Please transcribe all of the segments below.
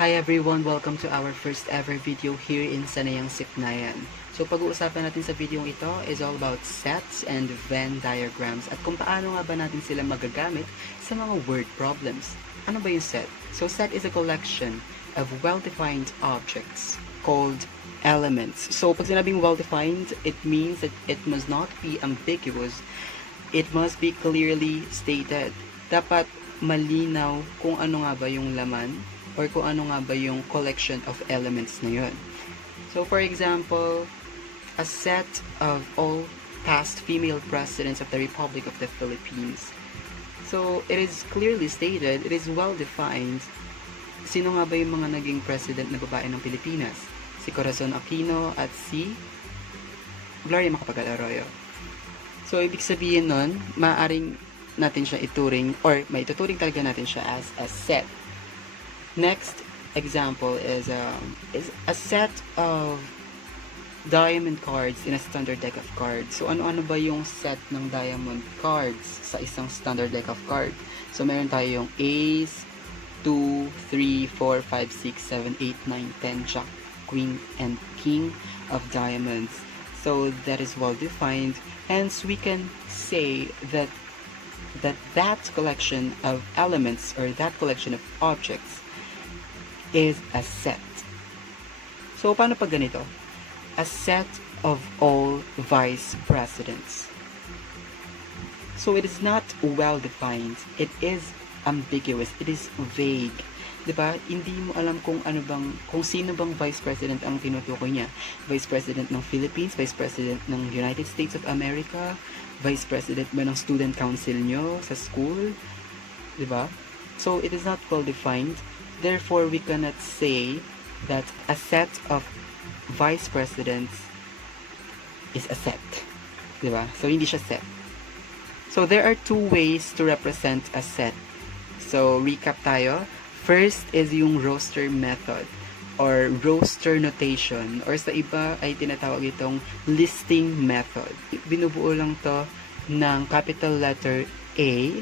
Hi everyone! Welcome to our first ever video here in Sanayang Sipnayan. So pag-uusapan natin sa video ito is all about sets and Venn diagrams at kung paano nga ba natin sila magagamit sa mga word problems. Ano ba yung set? So set is a collection of well-defined objects called elements. So pag sinabing well-defined, it means that it must not be ambiguous. It must be clearly stated. Dapat malinaw kung ano nga ba yung laman or kung ano nga ba yung collection of elements na yun. So for example, a set of all past female presidents of the Republic of the Philippines. So it is clearly stated, it is well defined, sino nga ba yung mga naging president na babae ng Pilipinas? Si Corazon Aquino at si Gloria Macapagal-Arroyo. So ibig sabihin nun, maaaring natin siya ituring or maituturing talaga natin siya as a set. Next example is a set of diamond cards in a standard deck of cards. So ano-ano ba yung set ng diamond cards sa isang standard deck of cards? So meron tayong ace, 2, 3, 4, 5, 6, 7, 8, 9, 10, jack, queen, and king of diamonds. So that is well defined. Hence we can say that collection of elements or that collection of objects is a set. So, paano pag ganito? A set of all vice presidents. So, it is not well-defined. It is ambiguous. It is vague. Diba? Hindi mo alam kung sino bang vice president ang tinutukoy niya. Vice president ng Philippines, vice president ng United States of America, vice president ba ng student council nyo sa school. Diba? So, it is not well-defined. Therefore, we cannot say that a set of vice presidents is a set. Diba? So, hindi siya set. So, there are two ways to represent a set. So, recap tayo. First is yung roster method or roster notation or sa iba ay tinatawag itong listing method. Binubuo lang to ng capital letter A.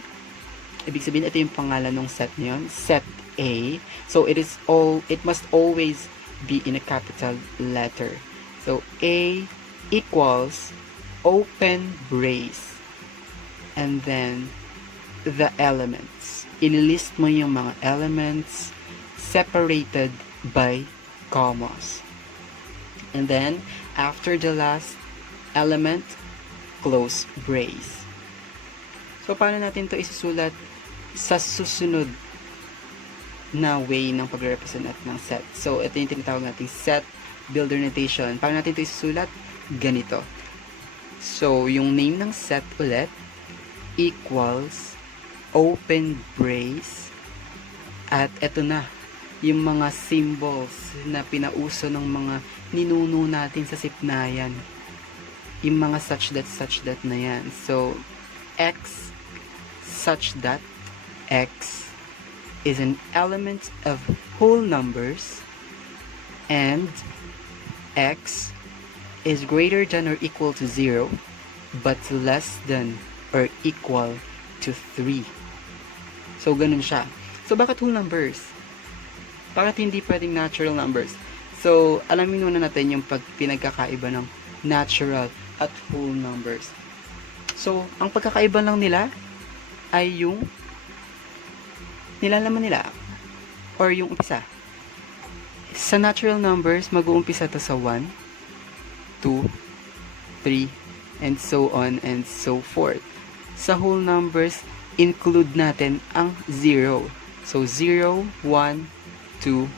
Ibig sabihin, ito yung pangalan ng set niyon, set A. So it must always be in a capital letter. So A equals open brace and then the elements. Ililist mo yung mga elements separated by commas. And then after the last element, close brace. So paano natin to isusulat sa susunod na way ng pag-represent ng set? So, ito yung tinatawag natin set builder notation. Paano natin ito isusulat? Ganito. So, yung name ng set ulit equals open brace at ito na yung mga symbols na pinauso ng mga ninuno natin sa Sipnayan. Yung mga such that na yan. So, x such that x is an element of whole numbers and x is greater than or equal to 0 but less than or equal to 3. So, ganun siya. So, bakit whole numbers? Bakit hindi pwedeng natural numbers? So, alamin muna natin yung pinagkakaiba ng natural at whole numbers. So, ang pagkakaiba lang nila ay yung nilalaman nila or yung umpisa. Sa natural numbers, mag-uumpisa to sa 1, 2, 3, and so on and so forth. Sa whole numbers, include natin ang 0. So, 0, 1, 2,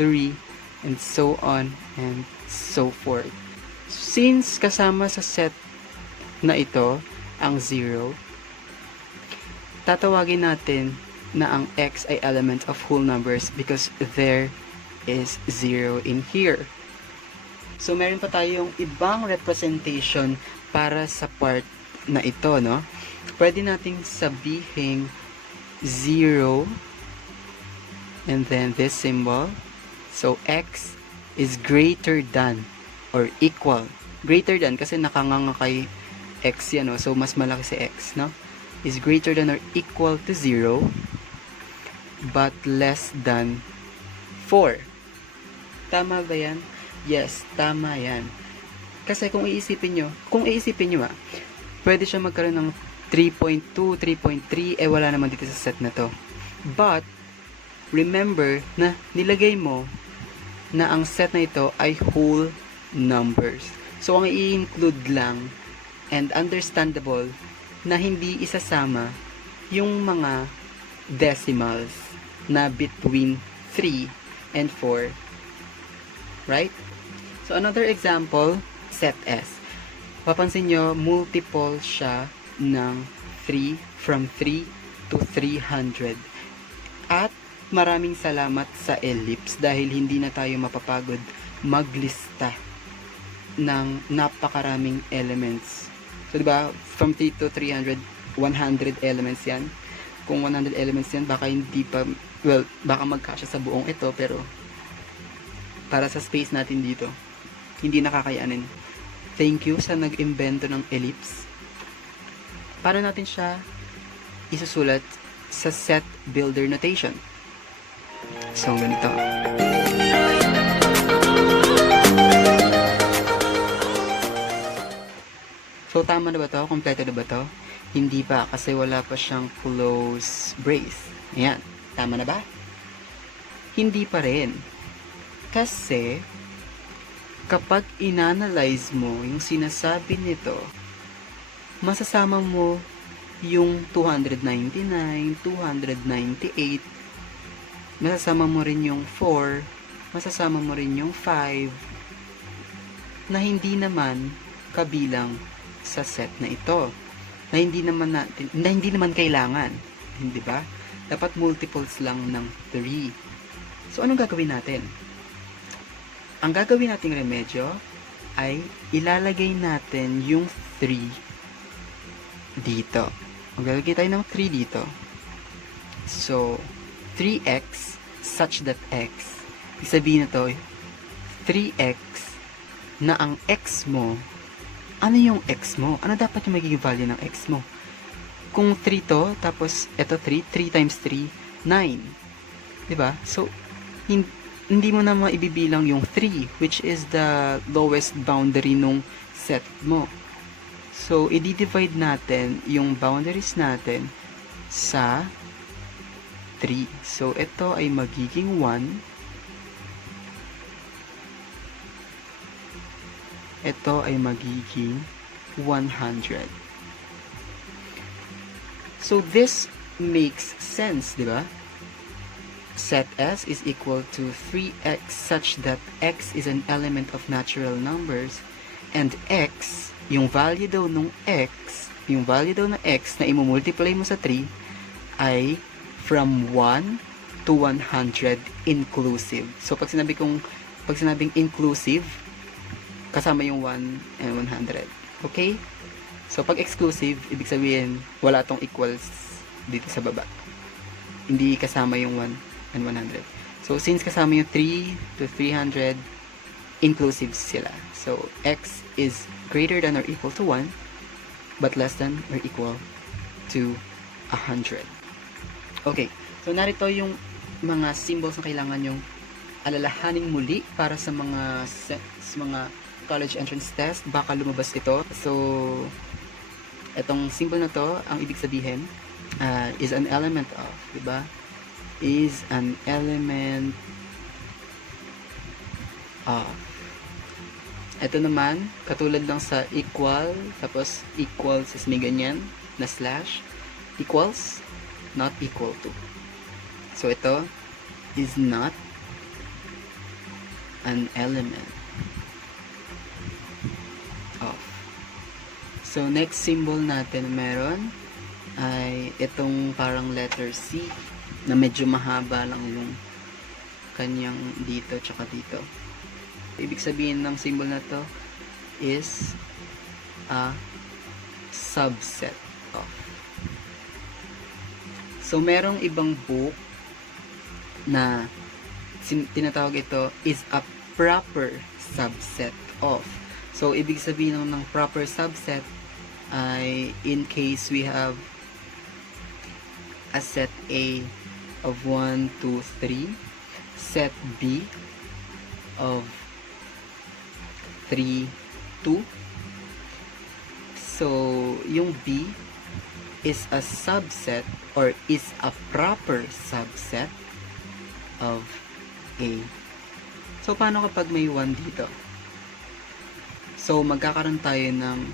3, and so on and so forth. Since kasama sa set na ito, ang 0, tatawagin natin na ang x ay element of whole numbers because there is 0 in here. So, meron pa tayong ibang representation para sa part na ito, no? Pwede nating sabihin 0 and then this symbol. So, x is greater than or equal. Greater than kasi nakanganga kay x yan, no? So, mas malaki si x, no? Is greater than or equal to 0 but less than 4. Tama ba yan? Yes, tama yan. Kasi kung iisipin nyo, pwede siya magkaroon ng 3.2, 3.3, wala naman dito sa set na to. But, remember na nilagay mo na ang set na ito ay whole numbers. So, ang i-include lang and understandable na hindi isasama yung mga decimals na between 3 and 4. Right? So, another example, set S. Papansin nyo, multiple siya ng 3, from 3 to 300. At maraming salamat sa ellipse dahil hindi na tayo mapapagod maglista ng napakaraming elements. So, diba, from 3 to 300, 100 elements yan. Kung 100 elements yan, baka hindi pa, baka magkasya sa buong ito, pero para sa space natin dito, hindi nakakayanin. Thank you sa nag-imbento ng ellipse. Paano natin siya isusulat sa set builder notation? So, ganito. So, tama na ba to? Kompleto na ba to? Hindi pa, kasi wala pa siyang close brace. Ayan. Tama na ba? Hindi pa rin. Kasi, kapag inanalyze mo yung sinasabi nito, masasama mo yung 299, 298, masasama mo rin yung 4, masasama mo rin yung 5, na hindi naman kabilang sa set na ito. Na hindi naman kailangan. Hindi ba? Dapat multiples lang ng 3. So, anong gagawin natin? Ang gagawin nating remedyo ay ilalagay natin yung 3 dito. Maglalagay tayo ng 3 dito. So, 3x such that x. Ibig sabihin na to, 3x na ang x mo, ano yung x mo? Ano dapat yung magiging value ng x mo? Kung 3 to, tapos ito 3 times 3, 9. Diba? So, hindi mo na maibibilang yung 3, which is the lowest boundary nung set mo. So, i-divide natin yung boundaries natin sa 3. So, ito ay magiging 1. Ito ay magiging 100. So, this makes sense, di ba? Set S is equal to 3x such that x is an element of natural numbers and x, yung value daw ng x na imumultiply mo sa 3 ay from 1 to 100 inclusive. So, pag sinabing inclusive, kasama yung 1 and 100. Okay? So, pag exclusive, ibig sabihin, wala tong equals dito sa baba. Hindi kasama yung 1 and 100. So, since kasama yung 3 to 300, inclusive sila. So, x is greater than or equal to 1, but less than or equal to 100. Okay. So, narito yung mga symbols na kailangan yung alalahaning muli para sa mga college entrance test. Baka lumabas ito. So, itong symbol na to, ang ibig sabihin, is an element of, diba? Is an element of. Ito naman, katulad lang sa equal, tapos equals is may ganyan, na slash, equals, not equal to. So, ito is not an element of. So, next symbol natin meron ay itong parang letter C na medyo mahaba lang yung kanyang dito tsaka dito. Ibig sabihin ng symbol na to is a subset of. So, merong ibang book na tinatawag ito is a proper subset of. So, ibig sabihin ng proper subset ay in case we have a set A of 1, 2, 3 set B of 3, 2. So, yung B is a subset or is a proper subset of A. So, paano kapag may 1 dito? So, magkakaroon tayo ng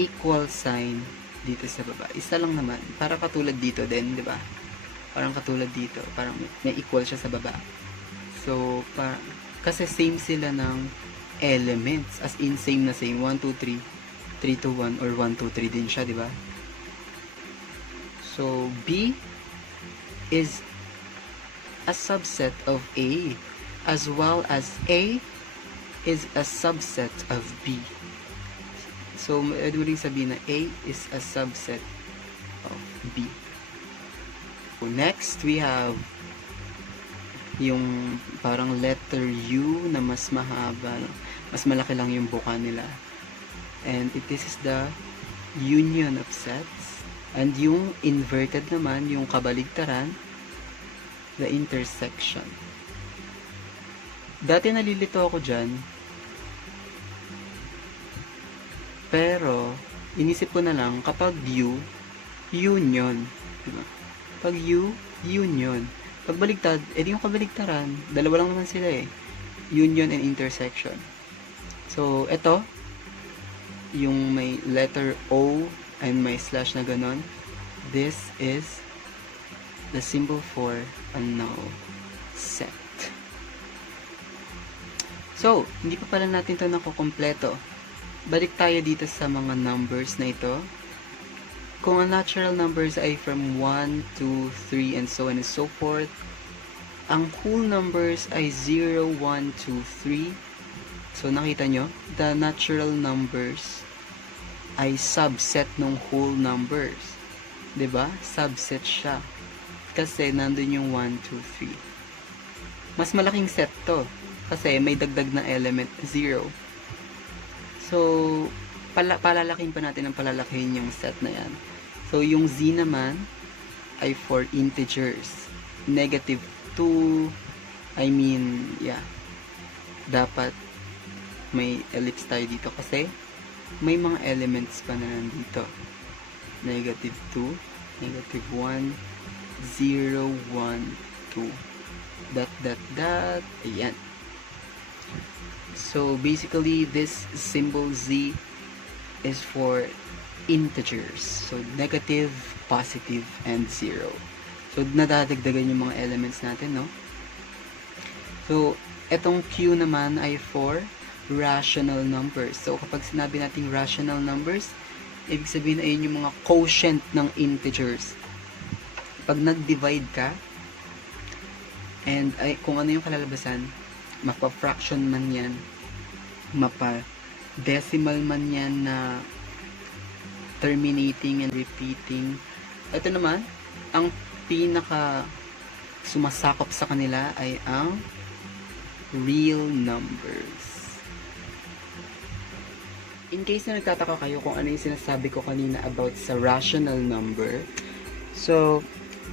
equal sign dito sa baba. Isa lang naman. Para katulad dito din, di ba? Parang katulad dito. Parang may equal siya sa baba. So, kasi same sila ng elements. As in, same na same. 1, 2, 3. 3 to 1 or 1, 2, 3 din siya, di ba? So, B is a subset of A, as well as A is a subset of B. So, muling sabihin na A is a subset of B. So, next, we have yung parang letter U na mas mahaba, mas malaki lang yung buka nila. And this is the union of sets. And yung inverted naman, yung kabaligtaran, the intersection. Dati nalilito ako dyan, pero inisip ko na lang kapag U, union. Diba? Pag U, union. Pag baligtad, edi yung kabaligtaran. Dalawa lang naman sila eh. Union and intersection. So, ito, yung may letter O and may slash na ganon. This is the symbol for a null set. So, hindi pa pala natin ito nakukompleto. Balik tayo dito sa mga numbers na ito. Kung ang natural numbers ay from 1, 2, 3, and so on and so forth, ang whole numbers ay 0, 1, 2, 3. So, nakita nyo? The natural numbers ay subset ng whole numbers. 'Di ba? Subset siya. Kasi nandun yung 1, 2, 3. Mas malaking set to. Kasi may dagdag na element 0. So, palalaking pa natin ang palalakihin yung set na yan. So, yung Z naman ay for integers. Negative 2, dapat may ellipse tayo dito kasi may mga elements pa na nandito. Negative 2, negative 1, 0, 1, 2. Dot. Ayan. So, basically, this symbol Z is for integers. So, negative, positive, and 0. So, nadadagdagan yung mga elements natin, no? So, etong Q naman ay for rational numbers. So, kapag sinabi nating rational numbers, ibig sabihin na yun yung mga quotient ng integers. Pag nag-divide ka, and kung ano yung kalalabasan, mapa-fraction man yan, mapa-decimal man yan na terminating and repeating. Ito naman, ang pinaka sumasakop sa kanila ay ang real numbers. In case na nagtataka kayo kung ano yung sinasabi ko kanina about sa rational number, so,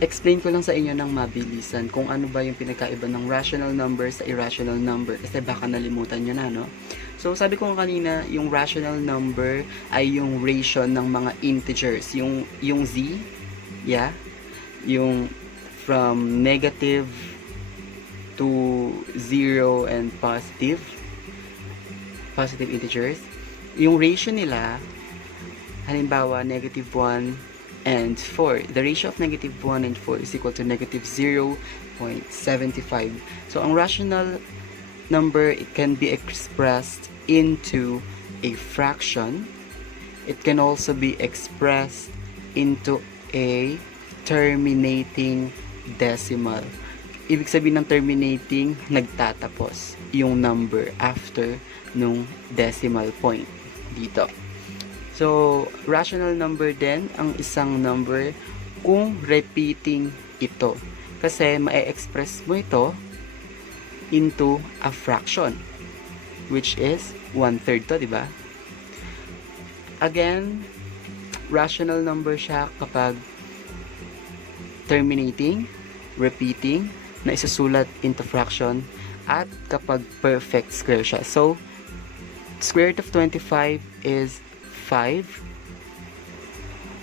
explain ko lang sa inyo ng mabilisan kung ano ba yung pinagkaiba ng rational number sa irrational number kasi baka nalimutan nyo na, no? So, sabi ko kanina, yung rational number ay yung ratio ng mga integers. Yung Z, yung from negative to 0 and positive integers. Yung ratio nila, halimbawa, negative 1 and 4. The ratio of negative 1 and 4 is equal to negative 0.75. So, ang rational number, it can be expressed into a fraction. It can also be expressed into a terminating decimal. Ibig sabihin ng terminating, nagtatapos yung number after nung decimal point dito. So, rational number din ang isang number kung repeating ito. Kasi ma-express mo ito into a fraction, which is 1/3 to, diba? Again, rational number siya kapag terminating, repeating, na isusulat into fraction at kapag perfect square siya. So, square root of 25 is 5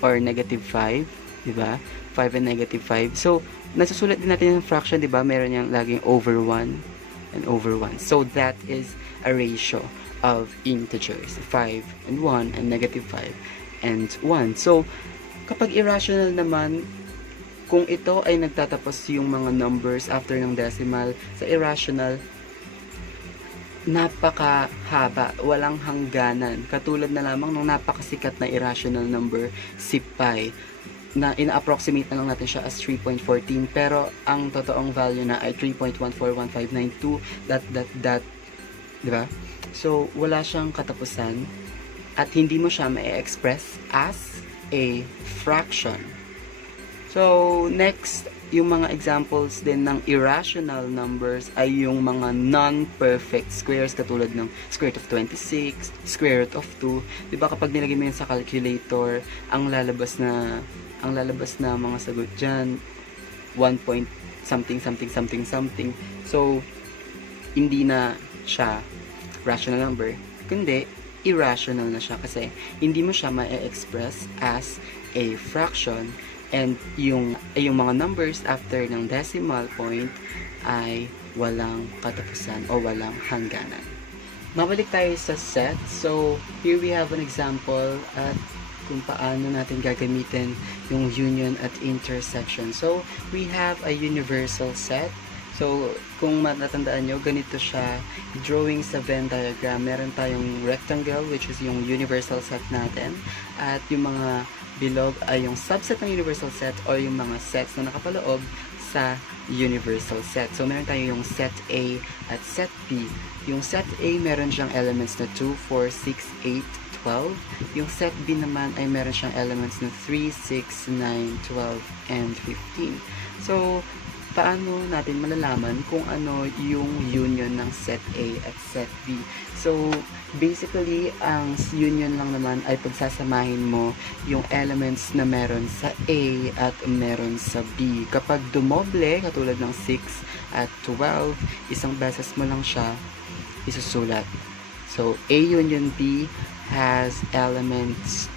or negative 5, di ba? 5 and negative 5. So, nasusulat din natin yung fraction, di ba? Meron yung laging over 1 and over 1. So, that is a ratio of integers. 5 and 1 and negative 5 and 1. So, kapag irrational naman, kung ito ay nagtatapos yung mga numbers after ng decimal, sa irrational, napakahaba, walang hangganan. Katulad na lamang ng napakasikat na irrational number, si pi, na ina-approximate na lang natin siya as 3.14, pero ang totoong value na ay 3.141592, di ba? So, wala siyang katapusan, at hindi mo siya ma-express as a fraction. So, next, yung mga examples din ng irrational numbers ay yung mga non-perfect squares katulad ng square root of 26, square root of 2. Diba kapag nilagay mo yun sa calculator, ang lalabas na mga sagot dyan, 1 point something, something, something, something. So, hindi na siya rational number, kundi irrational na siya kasi hindi mo siya ma-express as a fraction. And yung mga numbers after ng decimal point ay walang katapusan o walang hangganan. Mabalik tayo sa set. So, here we have an example at kung paano natin gagamitin yung union at intersection. So, we have a universal set. So, kung matatandaan nyo, ganito siya. Drawing sa Venn diagram, meron tayong rectangle, which is yung universal set natin. At yung mga bilog ay yung subset ng universal set or yung mga sets na nakapaloob sa universal set. So, meron tayo yung set A at set B. Yung set A, meron siyang elements na 2, 4, 6, 8, 12. Yung set B naman ay meron siyang elements na 3, 6, 9, 12, and 15. So, paano natin malalaman kung ano yung union ng set A at set B? So, basically, ang union lang naman ay pagsasamahin mo yung elements na meron sa A at meron sa B. Kapag dumoble, katulad ng 6 at 12, isang beses mo lang siya isusulat. So, A union B has elements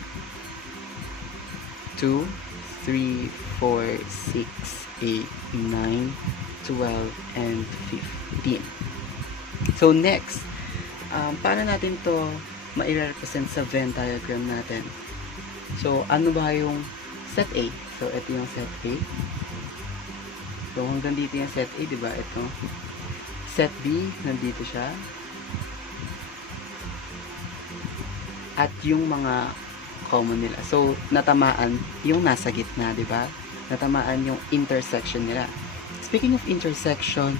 2, 3, 4, 6, 8, 9, 12, and 15. So, next, paano natin to ma-represent sa Venn diagram natin? So, ano ba yung set A? So, ito yung set A. So, hanggang dito yung set A, diba? Ito. Set B, nandito siya. At yung mga common nila. So, natamaan yung nasa gitna, diba? Natamaan yung intersection nila. Speaking of intersection,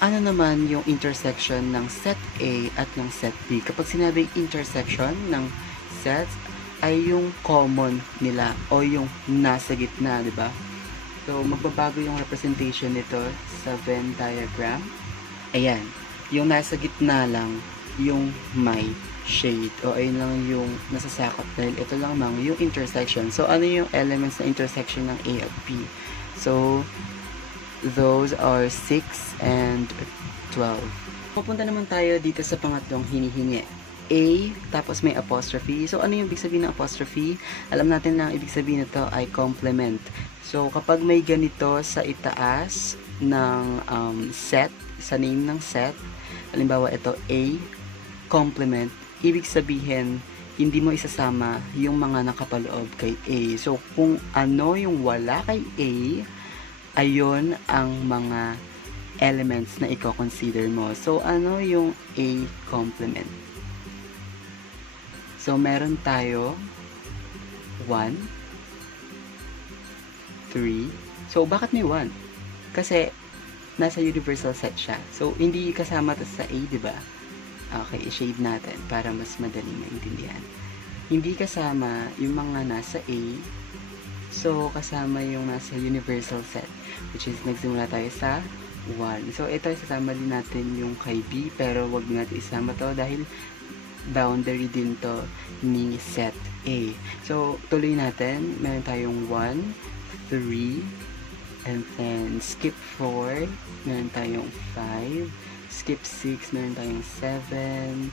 ano naman yung intersection ng set A at ng set B? Kapag sinabi intersection ng sets, ay yung common nila o yung nasa gitna, di ba? So, magbabago yung representation nito sa Venn diagram. Ayan, yung nasa gitna lang yung may shade o ayun lang yung nasasakop dahil ito lang mang yung intersection. So, ano yung elements na intersection ng A at B? So, those are 6 and 12. Pupunta naman tayo dito sa pangatlong hinihingi. A, tapos may apostrophe. So, ano yung ibig sabihin ng apostrophe? Alam natin na ang ibig sabihin nito ay complement. So, kapag may ganito sa itaas ng set, sa name ng set, halimbawa ito A, complement, ibig sabihin, hindi mo isasama yung mga nakapaloob kay A. So, kung ano yung wala kay A, ayon ang mga elements na i-consider mo. So, ano yung A complement? So, meron tayo 1, 3. So, bakit may 1? Kasi, nasa universal set siya. So, hindi kasama to sa A, di ba? Okay, i-shade natin para mas madaling maintindihan. Hindi kasama yung mga nasa A. So, kasama yung nasa universal set, which is nagsimula tayo sa 1. So, ito isasama din natin yung kay B, pero wag natin isama to dahil boundary din to ni set A. So, tuloy natin. Meron tayong 1, 3, And then, skip 4, meron tayong 5. Skip 6, meron tayong 7.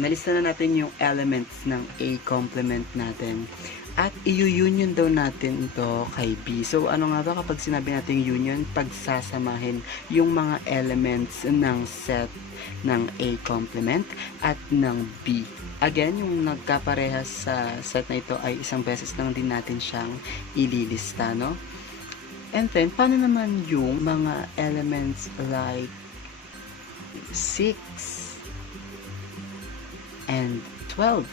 Nalista na natin yung elements ng A complement natin. At i-union daw natin ito kay B. So, ano nga ba kapag sinabi natin union? Pagsasamahin yung mga elements ng set ng A complement at ng B. Again, yung nagkaparehas sa set na ito ay isang beses lang din natin siyang ililista, no? And then, paano naman yung mga elements like 6 and 12?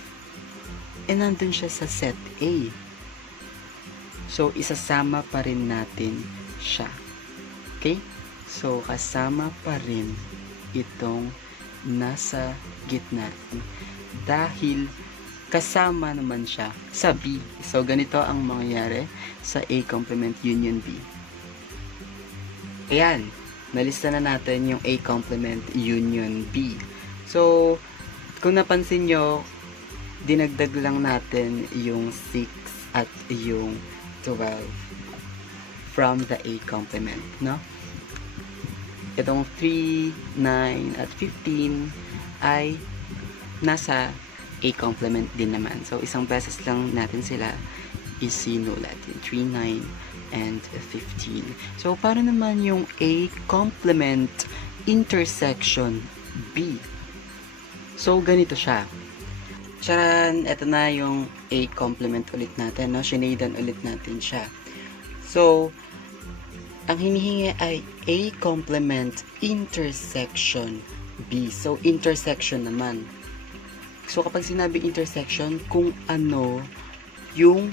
And nandun siya sa set A. So, isasama pa rin natin siya. Okay? So, kasama pa rin itong nasa gitna. Dahil kasama naman siya sa B. So, ganito ang mangyayari sa A complement union B. Ayan. Nalista na natin yung A complement union B. So, kung napansin nyo, dinagdag lang natin yung 6 at yung 12 from the A complement, no? Itong 3, 9, at 15 ay nasa A complement din naman. So, isang beses lang natin sila isinulat. 3, 9, and 15. So, para naman yung A complement intersection B. So, ganito siya. Charan! Ito na yung A complement ulit natin, no? Shinadan ulit natin siya. So, ang hinihingi ay A complement intersection B. So, intersection naman. So, kapag sinabi intersection, kung ano yung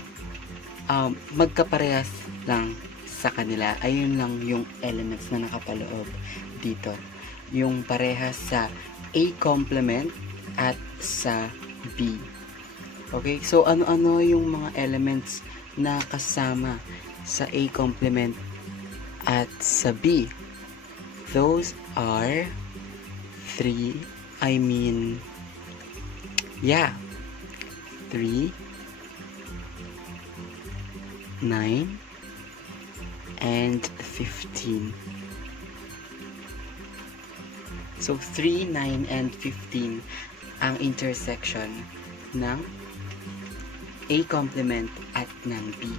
magkaparehas lang sa kanila, ayun lang yung elements na nakapaloob dito. Yung parehas sa A complement at sa B. Okay? So, ano-ano yung mga elements na kasama sa A complement at sa B? Those are 3, 9, and 15. So, 3, 9, and 15 ang intersection ng A complement at ng B.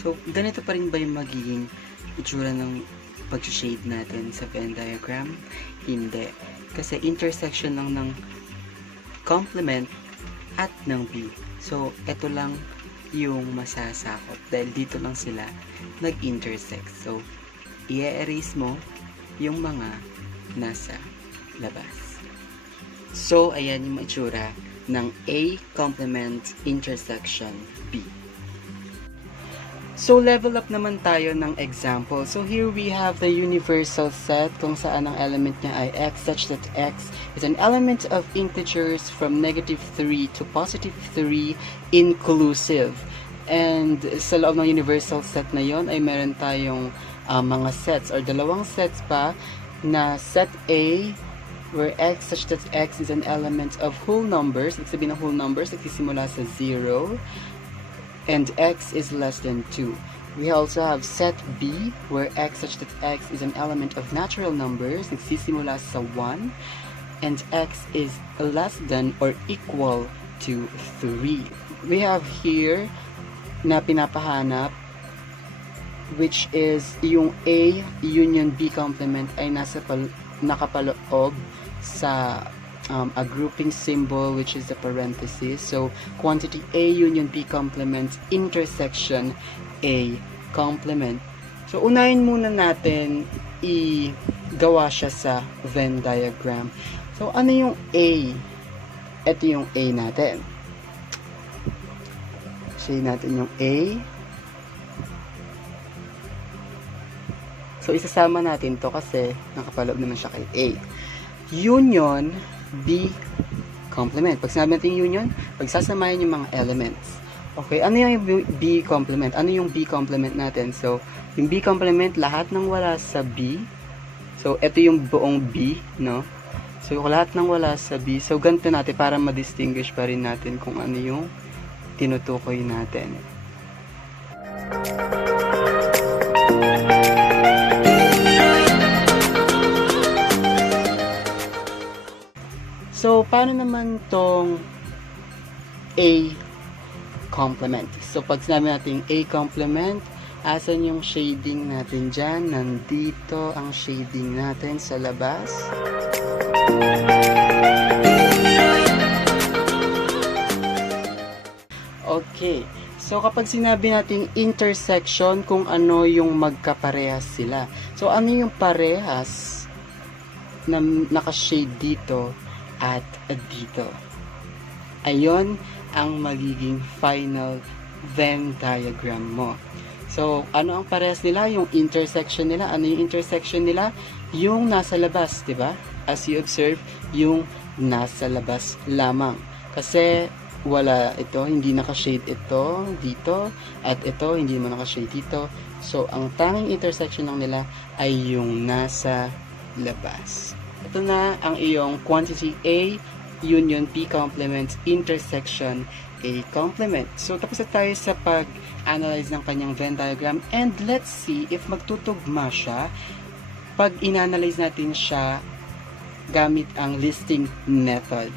So, ganito pa rin ba yung magiging itsura ng pag-shade natin sa Venn diagram? Hindi. Kasi intersection lang ng complement at ng B. So, ito lang yung masasakop dahil dito lang sila nag-intersect. So, i-erase mo yung mga nasa labas. So, ayan yung itsura ng A complement intersection B. So, level up naman tayo ng example. So, here we have the universal set kung saan ang element niya ay x such that x is an element of integers from -3 to +3 inclusive. And sa loob ng universal set na yon ay meron tayong mga sets or dalawang sets pa na set A where x such that x is an element of whole numbers. Ibig sabihin ng whole numbers, nagsisimula sa 0. And x is less than 2. We also have set B, where x such that x is an element of natural numbers, nagsisimula sa 1, and x is less than or equal to 3. We have here na pinapahanap, which is yung A union B complement ay nakapaloob sa a grouping symbol, which is the parenthesis. So, quantity A union B complement intersection A complement. So, unahin muna natin igawa siya sa Venn diagram. So, ano yung A? Ito yung A natin. Say natin yung A. So, isasama natin to kasi nakapaloob naman siya kay A. Union B complement. Pag sinabi natin union, pagsasamahin yung mga elements. Okay, ano yung B complement? Ano yung B complement natin? So, yung B complement, lahat ng wala sa B. So, ito yung buong B, no? So, lahat ng wala sa B. So, ganito natin para ma-distinguish pa rin natin kung ano yung tinutukoy natin. So, paano naman tong A complement? So, pag sinabi natin A complement, asan yung shading natin dyan? Nandito ang shading natin sa labas. Okay. So, kapag sinabi natin intersection, kung ano yung magkaparehas sila. So, ano yung parehas na nakashade dito at dito? Ayon ang magiging final Venn diagram mo. So, ano ang parehas nila? Yung intersection nila. Ano yung intersection nila? Yung nasa labas, di ba? As you observe, yung nasa labas lamang. Kasi, wala ito, hindi nakashade ito dito, at ito, hindi mo nakashade dito. So, ang tanging intersection lang nila ay yung nasa labas. Ito na ang iyong quantity A, union P complement, intersection A complement. So, tapos na tayo sa pag-analyze ng kanyang Venn diagram, and let's see if magtutugma siya pag in-analyze natin siya gamit ang listing method.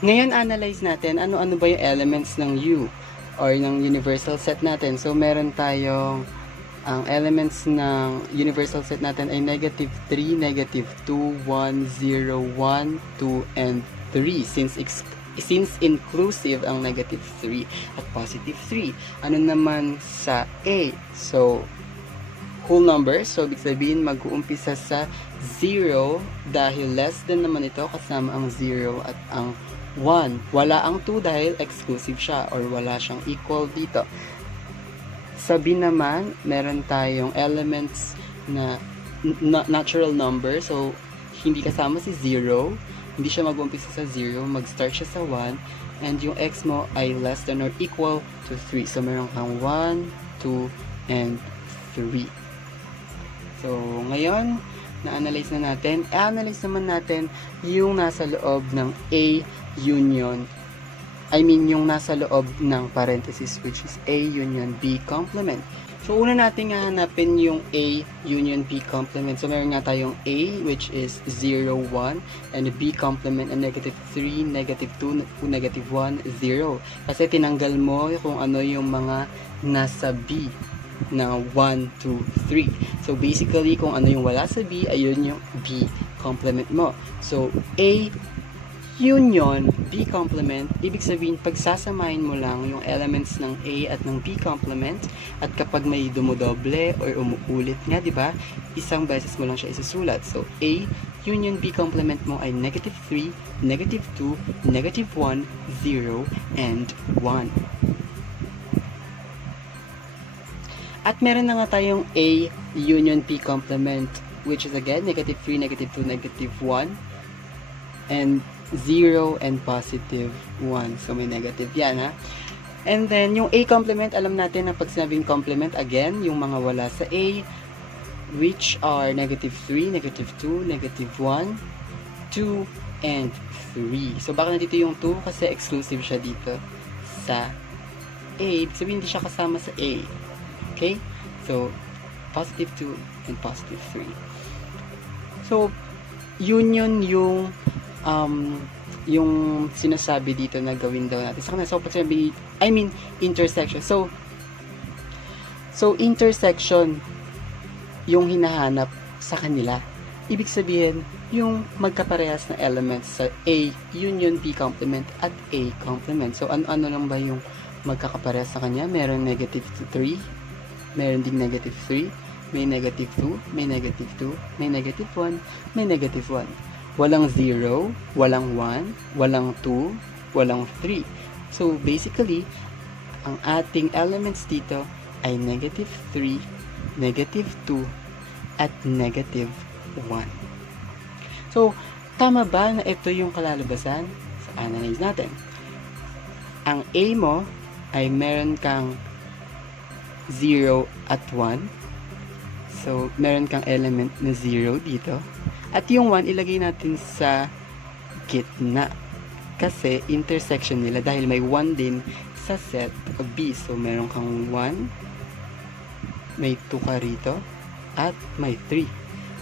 Ngayon, analyze natin ano-ano ba yung elements ng U or ng universal set natin. So, meron tayong ang elements ng universal set natin ay negative 3, negative 2, 1, 0, 1, 2, and 3. Since inclusive ang negative 3 at positive 3. Ano naman sa A? So, whole number. So, ibig sabihin, mag-uumpisa sa 0 dahil less than naman ito kasama ang 0 at ang 1. Wala ang 2 dahil exclusive siya or wala siyang equal dito. Sa B naman, meron tayong elements na natural number. So, hindi kasama si 0. Hindi siya mag-umpisa sa 0. Mag-start siya sa 1. And yung x mo ay less than or equal to 3. So, meron kang 1, 2, and 3. So, ngayon, na-analyze na natin. I-analyze naman natin yung nasa loob ng A union. Yung nasa loob ng parenthesis, which is A union B complement. So, una natin hahanapin yung A union B complement. So, meron nga tayong A, which is 0, 1, and B complement na negative 3, negative 2, negative 1, 0. Kasi tinanggal mo kung ano yung mga nasa B na 1, 2, 3. So, basically, kung ano yung wala sa B, ayun yung B complement mo. So, A union B complement, ibig sabihin, pagsasamahin mo lang yung elements ng A at ng B complement, at kapag may dumodoble or umuulit nga, di ba, isang beses mo lang siya isusulat. So, A union B complement mo ay negative 3, negative 2, negative 1, 0, and 1. At meron na nga tayong A union P complement, which is again negative 3, negative 2, negative 1, and 0 and positive 1. So, may negative yan, ha? And then, yung A complement, alam natin na pag sinabing complement, again, yung mga wala sa A, which are negative 3, negative 2, negative 1, 2, and 3. So, bakit nandito yung 2? Kasi exclusive siya dito sa A. Ibig sabihin, hindi siya kasama sa A. Okay? So, positive 2 and positive 3. So, union yung sinasabi dito na gawin daw natin. So, intersection. So, intersection yung hinahanap sa kanila. Ibig sabihin, yung magkaparehas na elements sa A union B complement at A complement. So, ano lang ba yung magkakaparehas sa kanya? Meron negative 3, meron ding negative 3, may negative 2, may negative 2, may negative 1, may negative 1. Walang 0, walang 1, walang 2, walang 3. So, basically, ang ating elements dito ay negative 3, negative 2, at negative 1. So, tama ba na ito yung kalalabasan? Sa analyze natin. Ang A mo ay meron kang 0 at 1. So, meron kang element na 0 dito. At yung 1, ilagay natin sa gitna. Kasi intersection nila dahil may 1 din sa set of B. So, meron kang 1, may 2 ka rito, at may 3.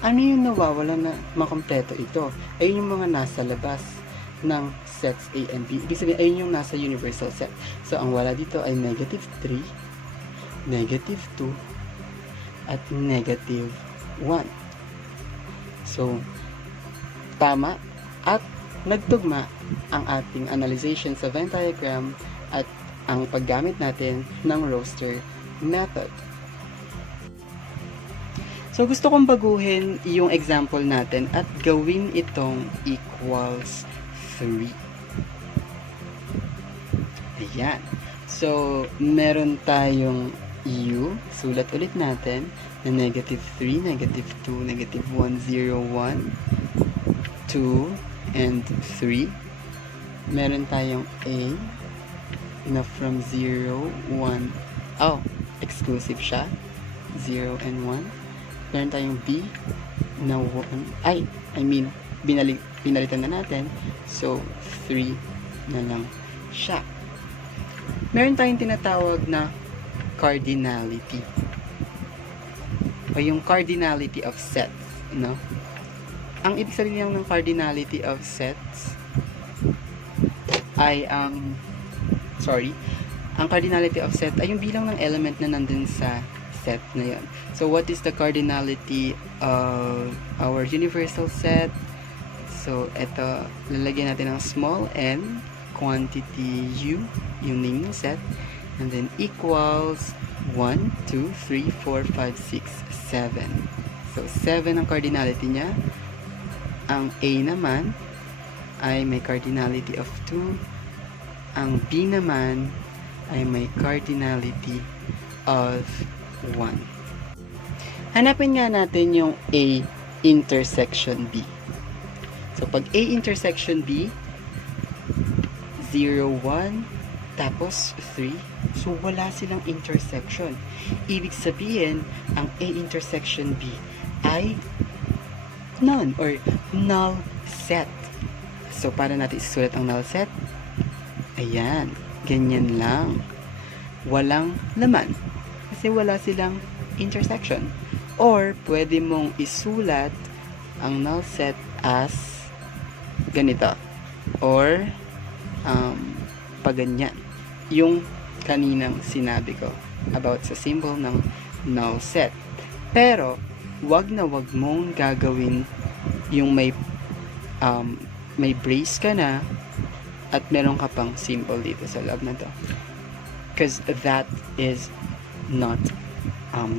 Ano yung nawawala na makompleto ito? Ayun yung mga nasa labas ng sets A and B. Ibig sabihin, ayun yung nasa universal set. So, ang wala dito ay negative 3, negative 2, at negative 1. So, tama at nagtugma ang ating analyzation sa Venn diagram at ang paggamit natin ng roster method. So, gusto kong baguhin yung example natin at gawin itong equals 3. Ayan. So, meron tayong u. Sulat ulit natin na negative 3, negative 2, negative 1, 0, 1, 2, and 3. Meron tayong a na from 0, 1. Oh, exclusive siya. 0 and 1. Meron tayong B na 1. Pinalitan na natin. So, 3 na lang siya. Meron tayong tinatawag na cardinality. O yung cardinality of sets, no? Ang ibig sabihin ng cardinality of sets ay ang cardinality of set ay yung bilang ng element na nandun sa set na yun. So, what is the cardinality of our universal set? So, ito, lalagyan natin ng small n, quantity u, yung name ng set, and then equals 1, 2, 3, 4, 5, 6, 7. So, 7 ang cardinality niya. Ang A naman ay may cardinality of 2. Ang B naman ay may cardinality of 1. Hanapin nga natin yung A intersection B. So, pag A intersection B, 0, 1, tapos 3, so wala silang intersection. Ibig sabihin, ang A intersection B ay none or null set. So, para natin isusulat ang null set, ayan, ganyan lang. Walang laman. Kasi wala silang intersection. Or, pwede mong isulat ang null set as ganito. Or, paganyan. Yung kaninang sinabi ko about sa symbol ng null set. Pero, wag na wag mong gagawin yung may brace ka na at meron ka pang symbol dito sa loob na to. Because that is not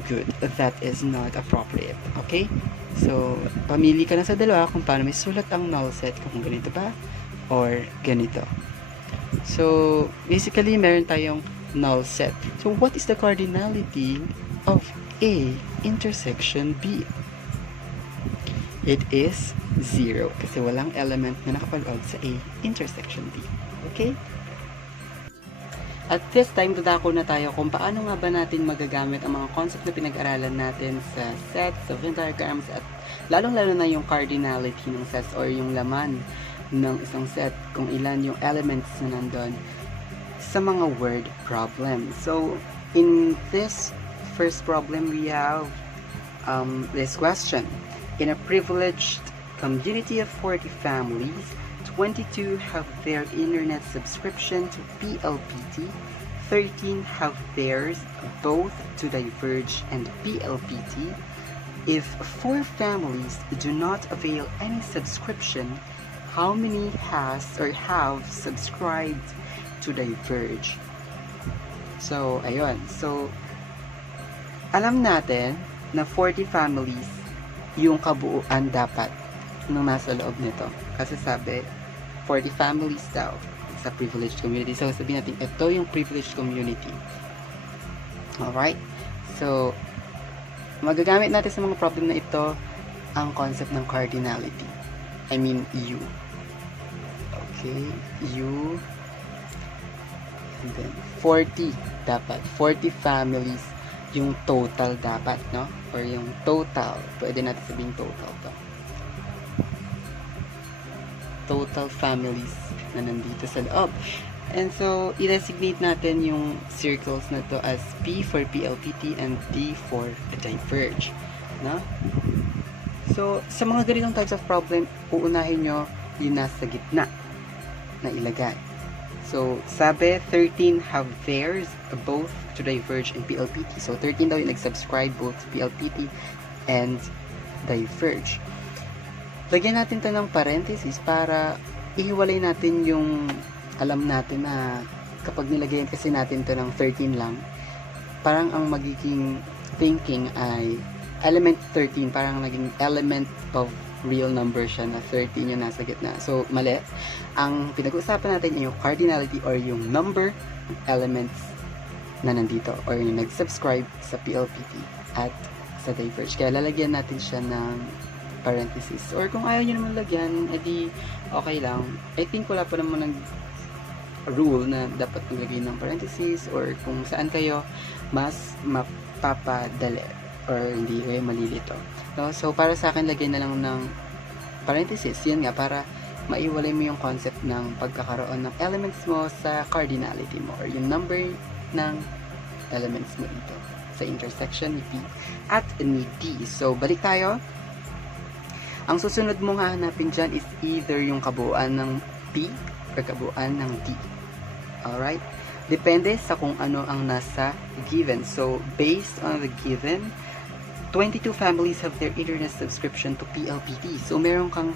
good. That is not appropriate. Okay? So, pamili ka na sa dalawa kung paano may sulat ang null set, kung ganito ba or ganito. So, basically, meron tayong null set. So, what is the cardinality of A intersection B? It is 0 kasi walang element na nakapaloob sa A intersection B. Okay? At this time, dadako na tayo kung paano nga ba natin magagamit ang mga concept na pinag-aralan natin sa sets, sa Venn diagrams, at lalong-lalo na yung cardinality ng sets or yung laman ng isang set, kung ilan yung elements na nandun sa mga word problem. So, in this first problem, we have this question. In a privileged community of 40 families, 22 have their internet subscription to PLPT, 13 have theirs both to Diverge and PLPT. If 4 families do not avail any subscription, how many has or have subscribed to Diverge? So, ayun. So, alam natin na 40 families yung kabuuan dapat nung nasa loob nito. Kasi sabi, 40 families daw sa privileged community. So, sabihin natin, ito yung privileged community. Alright? So, magagamit natin sa mga problem na ito ang concept ng cardinality. I mean, U. Okay? U. And then, 40 dapat. 40 families yung total dapat, no? Or yung total. Pwede natin sabihin total to. total families na nandito sa loob. And so, i-designate natin yung circles na to as P for PLPT and D for diverge. No? So, sa mga ganitong types of problem, uunahin nyo yung nasa gitna na ilagay. So, sabi, 13 have theirs both to diverge and PLPT. So, 13 daw yung nag-subscribe both to PLPT and diverge. Lagyan natin to ng parenthesis para ihiwalay natin yung alam natin na kapag nilagyan kasi natin to ng 13 lang, parang ang magiging thinking ay element 13, parang naging element of real number siya na 13 yung nasa gitna. So, mali. Ang pinag-uusapan natin ay yung cardinality or yung number of elements na nandito or yung nag-subscribe sa PLPT at sa diverge. Kaya lalagyan natin siya ng parenthesis. Or kung ayaw nyo naman lagyan, edi okay lang. I think wala pa naman ng rule na dapat maglagay ng parenthesis or kung saan kayo mas mapapadali or hindi kayo malilito. No? So, para sa akin, lagay na lang ng parenthesis. Yan nga, para maiwalay mo yung concept ng pagkakaroon ng elements mo sa cardinality mo or yung number ng elements mo dito sa intersection ni P at ni D. So, balik tayo. Ang susunod mong hahanapin dyan is either yung kabuuan ng P or kabuuan ng D. Alright? Depende sa kung ano ang nasa given. So, based on the given, 22 families have their internet subscription to PLPT. So, meron kang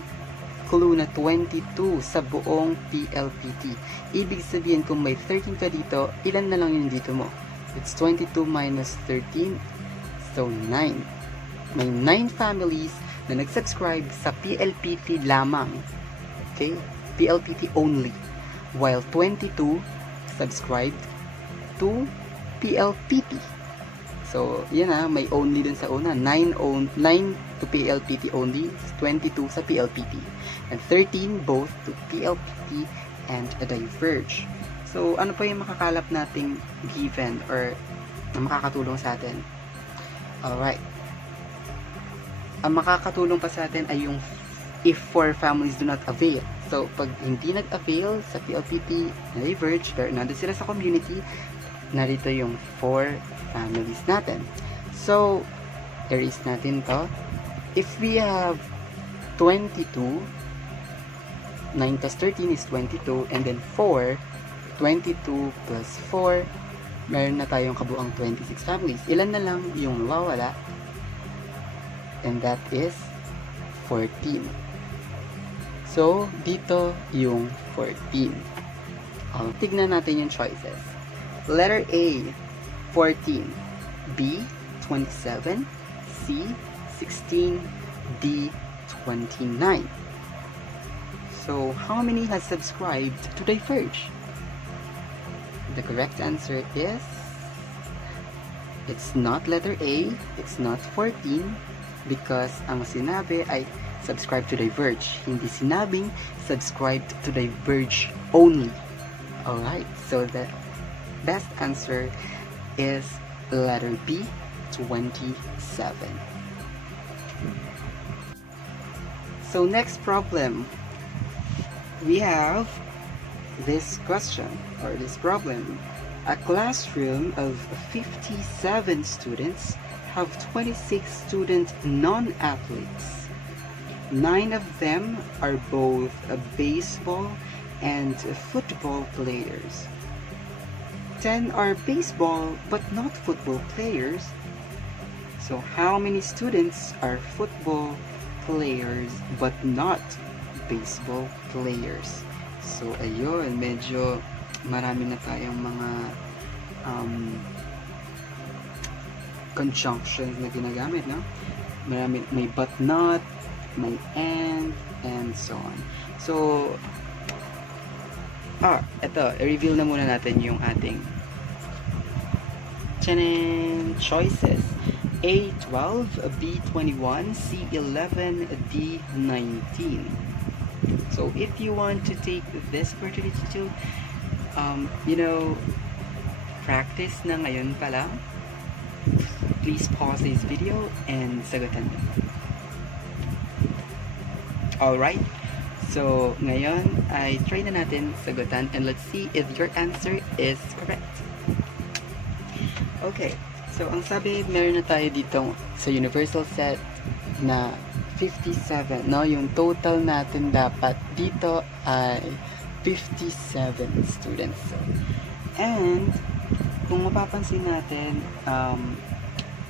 clue na 22 sa buong PLPT. Ibig sabihin, kung may 13 ka dito, ilan na lang yung dito mo? It's 22 minus 13. So, 9. May 9 families na nag-subscribe sa PLPT lamang. Okay? PLPT only. While 22 subscribed to PLPT. So, yan na, may only dun sa una. 9 to PLPT only, 22 sa PLPT. And 13 both to PLPT and a diverge. So, ano pa yung makakalap nating given or na makakatulong sa atin? Alright. Ang makakatulong pa sa atin ay yung if 4 families do not avail. So, pag hindi nag-avail sa PLPT na diverge, pero nandun sila sa community, narito yung 4 families natin. So, erase natin to. If we have 22, 9 plus 13 is 22, and then 4, 22 plus 4, meron na tayong kabuang 26 families. Ilan na lang yung mawawala? And that is 14. So, dito yung 14. Tignan natin yung choices. Letter A, 14. B, 27. C, 16. D, 29. So, how many has subscribed to diverge? The correct answer is, it's not letter A, it's not 14, because ang sinabi ay subscribe to diverge. Hindi sinabing subscribe to diverge only. Alright, so the best answer is letter B, 27. So next problem, we have this question or this problem. A classroom of 57 students have 26 student non-athletes. 9 of them are both baseball and football players. 10 are baseball but not football players. So how many students are football players but not baseball players? So ayun, medyo marami na tayong mga conjunctions na ginagamit, no? Marami, may but not, may and so on. So, eto, i-reveal na muna natin yung ating choices. A12, B21, C11, D19. So, if you want to take this opportunity to, practice na ngayon pa lang, please pause this video and sagutan mo. Alright, So, ngayon ay try na natin sagutan and let's see if your answer is correct. Okay, so ang sabi, meron na tayo dito sa universal set na 57, no? Yung total natin dapat dito ay 57 students. So, and kung mapapansin natin,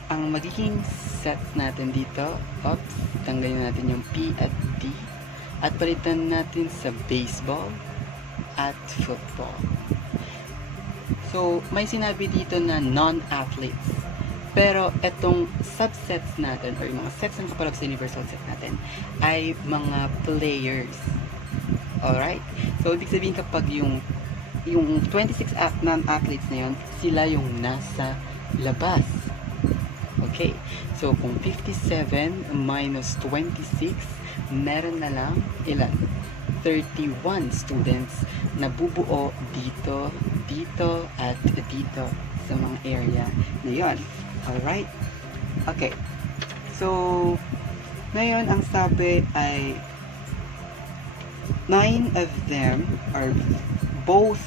ang magiging sets natin dito, oops, tanggalin natin yung P at D at palitan natin sa baseball at football. So, may sinabi dito na non-athletes. Pero itong subsets natin or yung mga sets ng kapaloob sa universal set natin ay mga players. Alright? So, ibig sabihin kapag yung 26 non-athletes na yun, sila yung nasa labas. Okay. So, kung 57 minus 26, meron na lang ilan? 31 students na bubuo dito, dito, at dito sa mga area na yun. Alright? Okay. So, ngayon, ang sabi ay 9 of them are both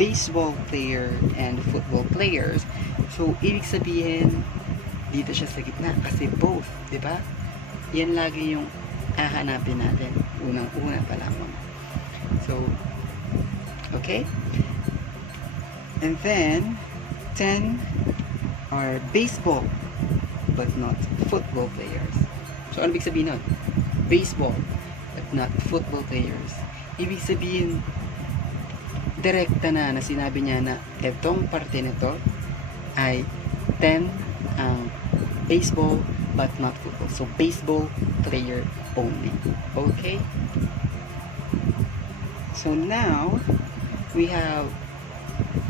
baseball player and football players. So, ibig sabihin, dito siya sa gitna kasi both, di ba? Yan lagi yung hahanapin natin. Unang-una pa lamang. So, okay? And then, 10 are baseball but not football players. So, ano ibig sabihin nun? Baseball but not football players. Ibig sabihin, direkta na sinabi niya na etong parte nito ay 10 ang baseball but not football. So, baseball player only. Okay? So, now, we have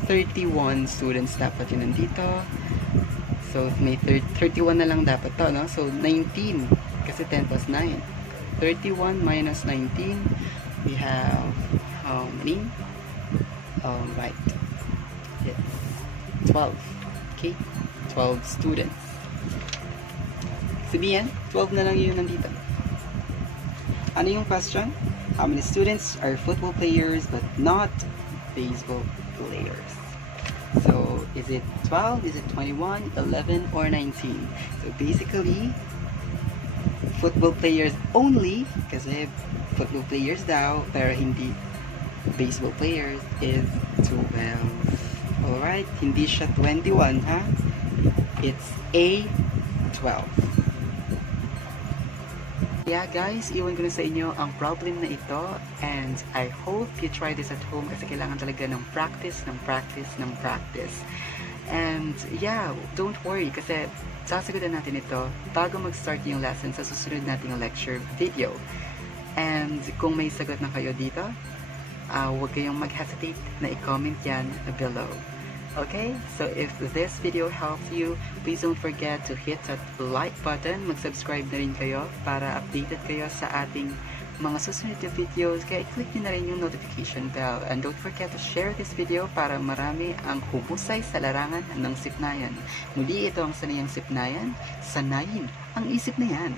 31 students dapat yun nandito. So, may 31 na lang dapat to, no? So, 19. Kasi 10 plus 9. 31 minus 19. We have, how many? Right. It's 12. Okay? 12 students. Sabihin, 12 na lang yun nandito. Ano yung question? How many students are football players but not baseball players? So, is it 12, is it 21, 11, or 19? So, basically, football players only, kasi football players daw, pero hindi baseball players, is 12. Alright? Hindi siya 21, ha? It's A, 12. Yeah guys, iwan ko na sa inyo ang problem na ito and I hope you try this at home kasi kailangan talaga ng practice. And yeah, don't worry kasi sasagutan natin ito bago mag-start yung lesson sa susunod nating lecture video. And kung may sagot na kayo dito, huwag kayong mag-hesitate na i-comment yan below. Okay, so if this video helps you, please don't forget to hit that like button, mag-subscribe na rin kayo para updated kayo sa ating mga susunod na videos, kaya i-click nyo na rin yung notification bell. And don't forget to share this video para marami ang humusay sa larangan ng Sipnayan. Muli ito ang Sanayang Sipnayan, sanayin ang isip na yan.